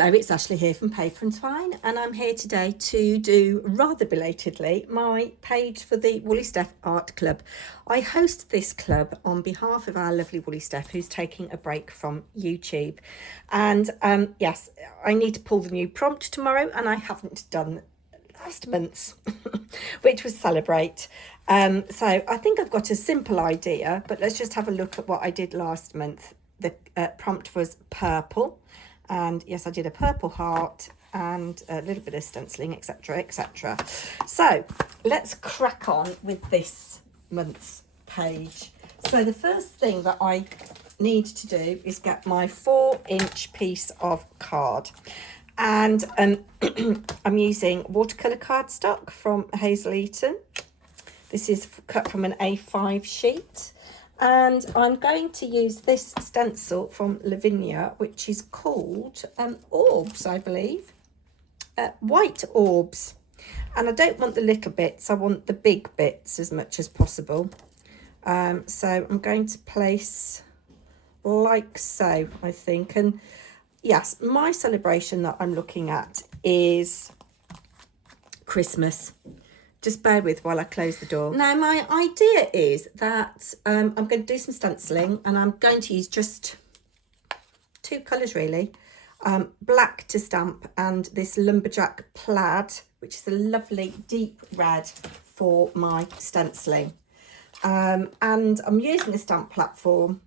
Hello, it's Ashley here from Paper&Twine, and I'm here today to do, rather belatedly, my page for the Woolly Steph Art Club. I host this club on behalf of our lovely Woolly Steph, who's taking a break from YouTube. And yes, I need to pull the new prompt tomorrow, and I haven't done last month's, which was celebrate. So I think I've got a simple idea, but let's just have a look at what I did last month. The prompt was purple. And yes, I did a purple heart and a little bit of stenciling, etc, etc. So let's crack on with this month's page. So the first thing that I need to do is get my 4-inch piece of card. And I'm using watercolour cardstock from Hazel Eaton. This is cut from an A5 sheet. And I'm going to use this stencil from Lavinia, which is called Orbs, I believe. White Orbs. And I don't want the little bits, I want the big bits as much as possible. So I'm going to place like so, I think. And yes, my celebration that I'm looking at is Christmas. Just bear with while I close the door. Now, my idea is that I'm going to do some stenciling, and I'm going to use just 2 colours really. Black to stamp and this lumberjack plaid, which is a lovely deep red for my stenciling. And I'm using a stamp platform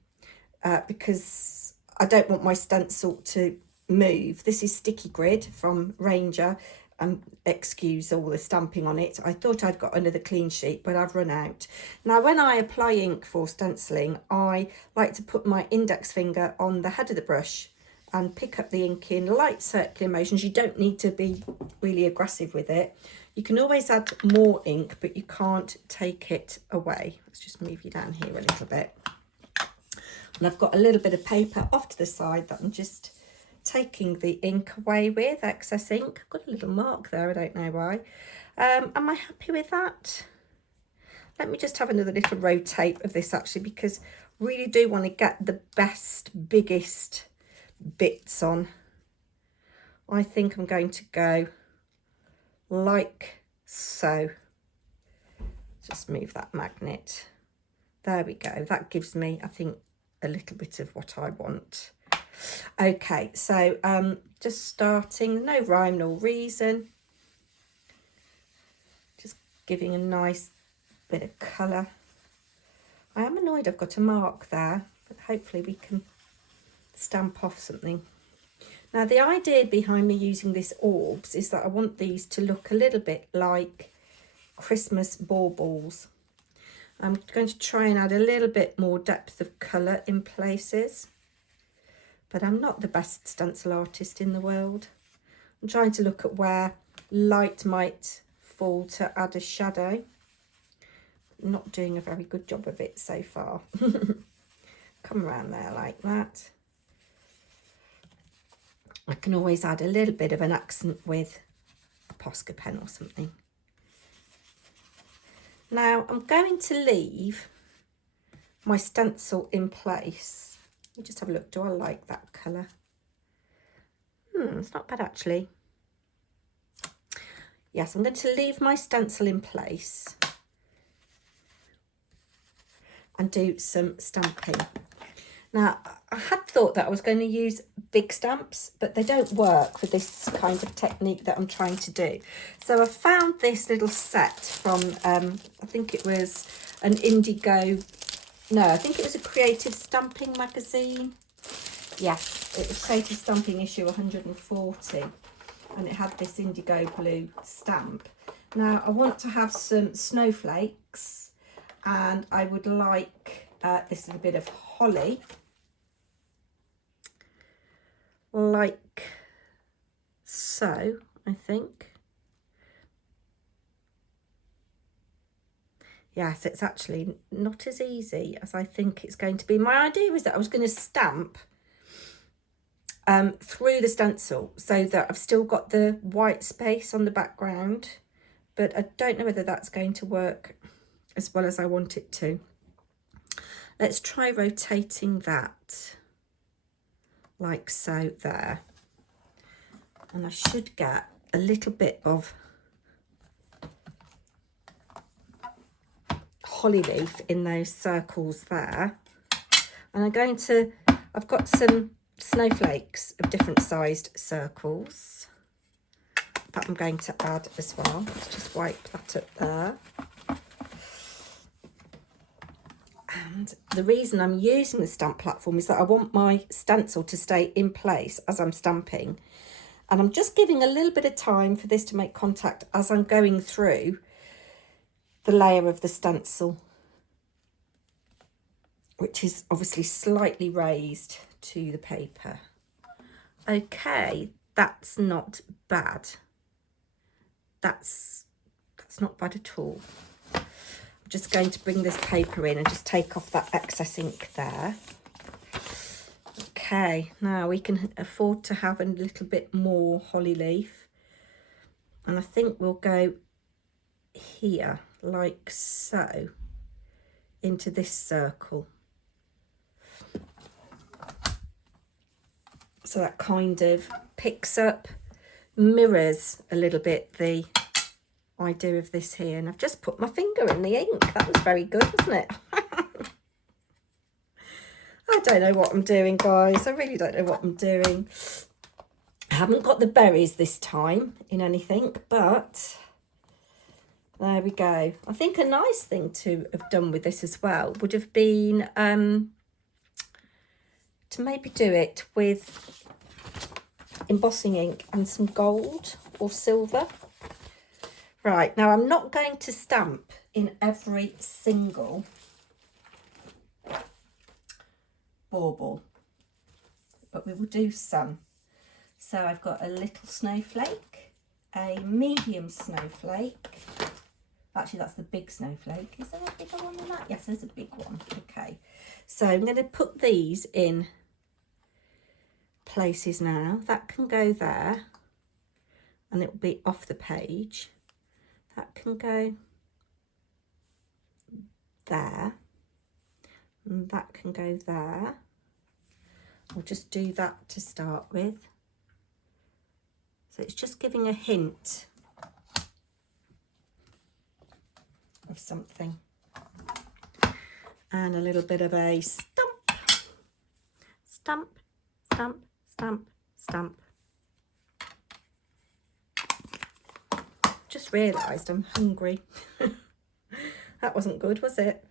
because I don't want my stencil to move. This is Sticky Grid from Ranger. Excuse all the stamping on it. I thought I'd got another clean sheet, but I've run out. Now, when I apply ink for stenciling, I like to put my index finger on the head of the brush and pick up the ink in light circular motions. You don't need to be really aggressive with it. You can always add more ink, but you can't take it away. Let's just move you down here a little bit. And I've got a little bit of paper off to the side that I'm just taking the ink away with, excess ink. I've got a little mark there, I don't know why. Am I happy with that? Let me just have another little rotate of this actually, because I really do want to get the best, biggest bits on. I think I'm going to go like so. Just move that magnet. There we go. That gives me, I think, a little bit of what I want. Okay, so just starting, no rhyme nor reason, just giving a nice bit of colour. I am annoyed I've got a mark there, but hopefully we can stamp off something. Now, the idea behind me using this orbs is that I want these to look a little bit like Christmas baubles. I'm going to try and add a little bit more depth of colour in places. But I'm not the best stencil artist in the world. I'm trying to look at where light might fall to add a shadow. I'm not doing a very good job of it so far. Come around there like that. I can always add a little bit of an accent with a Posca pen or something. Now I'm going to leave my stencil in place. You just have a look. Do I like that colour? It's not bad actually. Yes, I'm going to leave my stencil in place and do some stamping. Now, I had thought that I was going to use big stamps, but they don't work for this kind of technique that I'm trying to do. So I found this little set from, I think it was an Indigo. No, I think it was a Creative Stamping magazine. Yes, it was Creative Stamping issue 140. And it had this indigo blue stamp. Now, I want to have some snowflakes. And I would like this little bit of holly. Like so, I think. Yes, it's actually not as easy as I think it's going to be. My idea was that I was going to stamp through the stencil so that I've still got the white space on the background, but I don't know whether that's going to work as well as I want it to. Let's try rotating that like so there. And I should get a little bit of holly leaf in those circles there. And I've got some snowflakes of different sized circles that I'm going to add as well. Let's just wipe that up there. And the reason I'm using the stamp platform is that I want my stencil to stay in place as I'm stamping. And I'm just giving a little bit of time for this to make contact as I'm going through the layer of the stencil, which is obviously slightly raised to the paper. Okay, that's not bad. That's not bad at all. I'm just going to bring this paper in and just take off that excess ink there. Okay, now we can afford to have a little bit more holly leaf. And I think we'll go here, like so, into this circle. So that kind of picks up, mirrors a little bit the idea of this here. And I've just put my finger in the ink. That was very good, wasn't it? I don't know what I'm doing, guys. I really don't know what I'm doing. I haven't got the berries this time in anything, but there we go. I think a nice thing to have done with this as well would have been to maybe do it with embossing ink and some gold or silver. Right, now I'm not going to stamp in every single bauble, but we will do some. So I've got a little snowflake, a medium snowflake. Actually, that's the big snowflake. Is there a bigger one than that? Yes, there's a big one. Okay, so I'm going to put these in places now. That can go there and it will be off the page. That can go there. And that can go there. We'll just do that to start with. So it's just giving a hint of something. And a little bit of a stamp. Stamp, stamp, stamp, stamp. Just realised I'm hungry. That wasn't good, was it?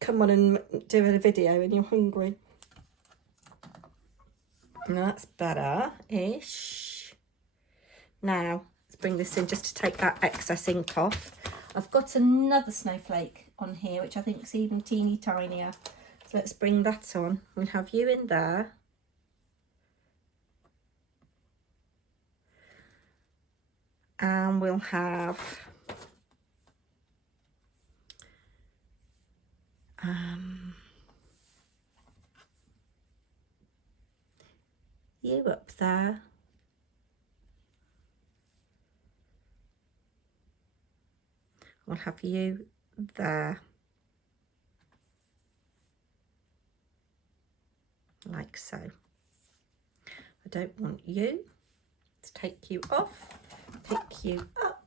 Come on and do a video and you're hungry. That's better-ish. Now, let's bring this in just to take that excess ink off. I've got another snowflake on here, which I think is even teeny tinier. So let's bring that on. We'll have you in there. And we'll have you up there. We'll have you there. Like so. I don't want you. Let's take you off, pick you up.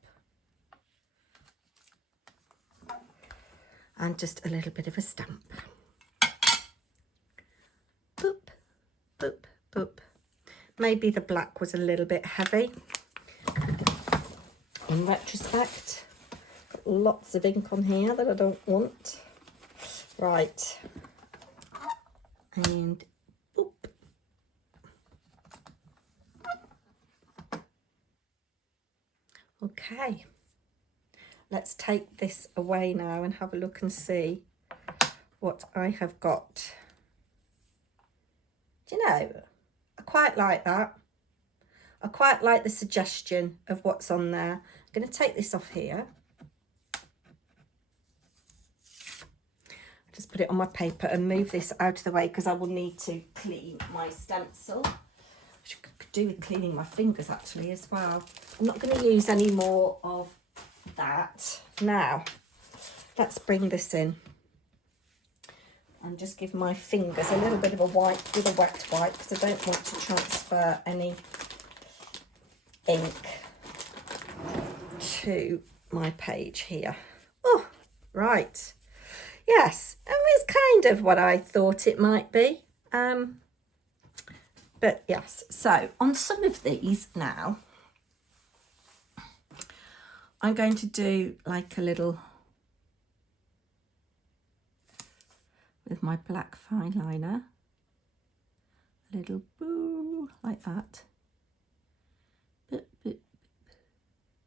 And just a little bit of a stamp. Boop, boop, boop. Maybe the black was a little bit heavy. In retrospect, got lots of ink on here that I don't want. Right. And boop. Okay. Let's take this away now and have a look and see what I have got. Do you know, I quite like that. I quite like the suggestion of what's on there. I'm going to take this off here. Just put it on my paper and move this out of the way because I will need to clean my stencil. Which I could do with cleaning my fingers actually as well. I'm not going to use any more of that. Now, let's bring this in and just give my fingers a little bit of a wipe with a wet wipe because I don't want to transfer any ink to my page here. Oh, right. Yes, it's kind of what I thought it might be. But yes, so on some of these now, I'm going to do like a little, with my black fine liner, a little boo, like that. Boop, boop,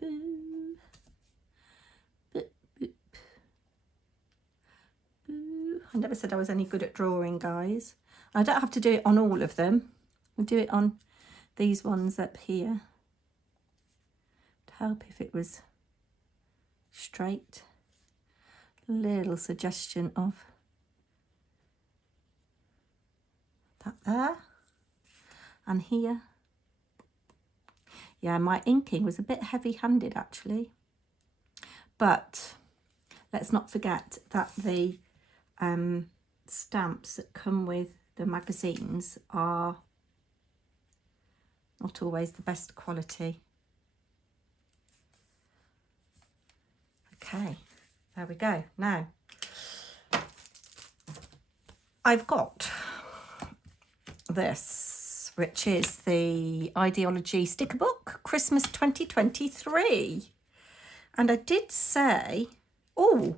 boo. Boop, boop, boo. I never said I was any good at drawing, guys. I don't have to do it on all of them. I'll do it on these ones up here to help if it was straight. Little suggestion of that there and here. Yeah, my inking was a bit heavy-handed actually, but let's not forget that the stamps that come with the magazines are not always the best quality. Okay, there we go. Now, I've got this, which is the Ideology sticker book, Christmas 2023. And I did say, oh,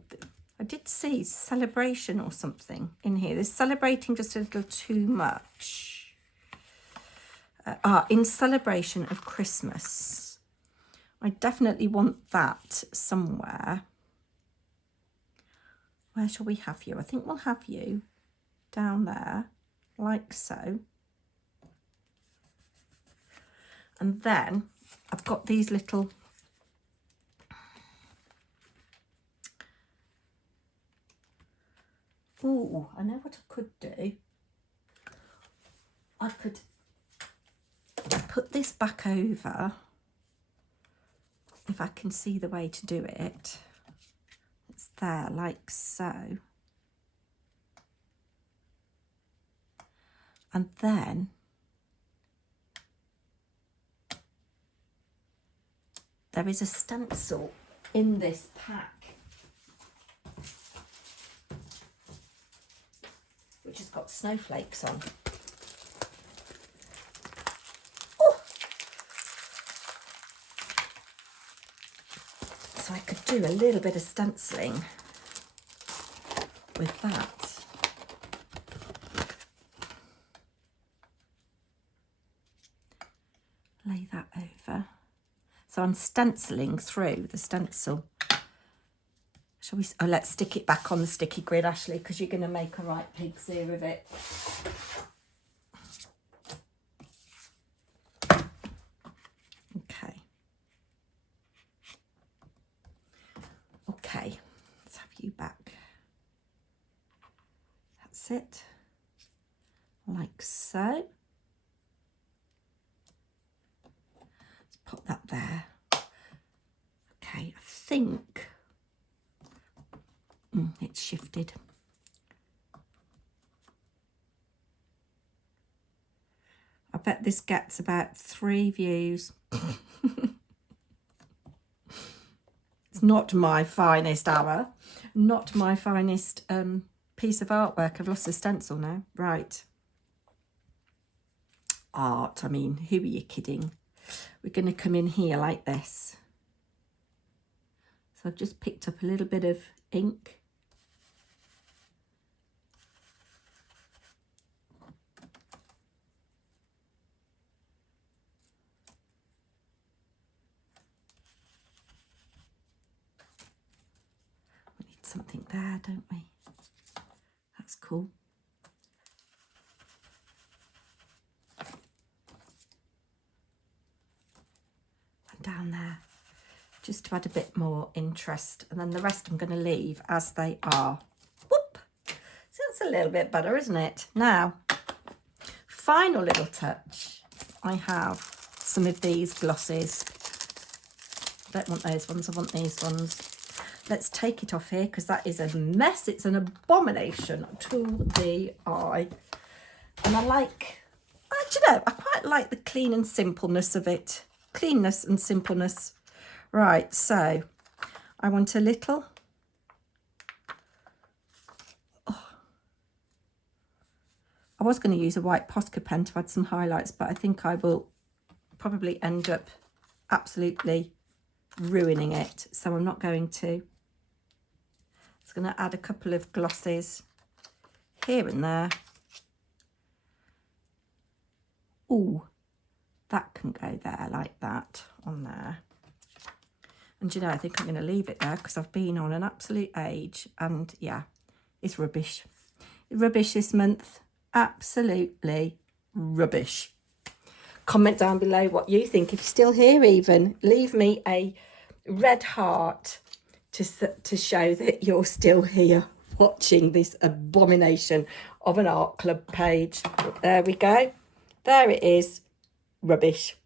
I did see celebration or something in here. They're celebrating just a little too much. In celebration of Christmas. I definitely want that somewhere. Where shall we have you? I think we'll have you down there, like so. And then I've got these little ooh, I know what I could do. I could put this back over, if I can see the way to do it. It's there, like so. And then there is a stencil in this pack, which has got snowflakes on. So I could do a little bit of stenciling with that. Lay that over. So I'm stenciling through the stencil. Shall we? Oh, let's stick it back on the sticky grid, Ashley, because you're going to make a right pig's ear of it. Okay, let's have you back. That's it, like so. Let's pop that there. Okay, I think it's shifted. I bet this gets about 3 views. It's not my finest hour, not my finest piece of artwork. I've lost the stencil now. Right. Art, I mean, who are you kidding? We're going to come in here like this. So I've just picked up a little bit of ink. Something there, don't we? That's cool. And down there, just to add a bit more interest, and then the rest I'm going to leave as they are. Whoop! So that's a little bit better, isn't it? Now, final little touch. I have some of these glosses. I don't want those ones, I want these ones. Let's take it off here because that is a mess. It's an abomination to the eye. And I like, I quite like the clean and simpleness of it. cleanness and simpleness. Right, so I want a little, I was going to use a white Posca pen to add some highlights, but I think I will probably end up absolutely ruining it, so I'm not going to. Just going to add a couple of glosses here and there. Ooh, that can go there like that on there. And you know, I think I'm going to leave it there because I've been on an absolute age, and yeah, it's rubbish. Rubbish this month. Absolutely rubbish. Comment down below what you think. If you're still here even, leave me a red heart to show that you're still here watching this abomination of an art club page. There we go. There it is. Rubbish.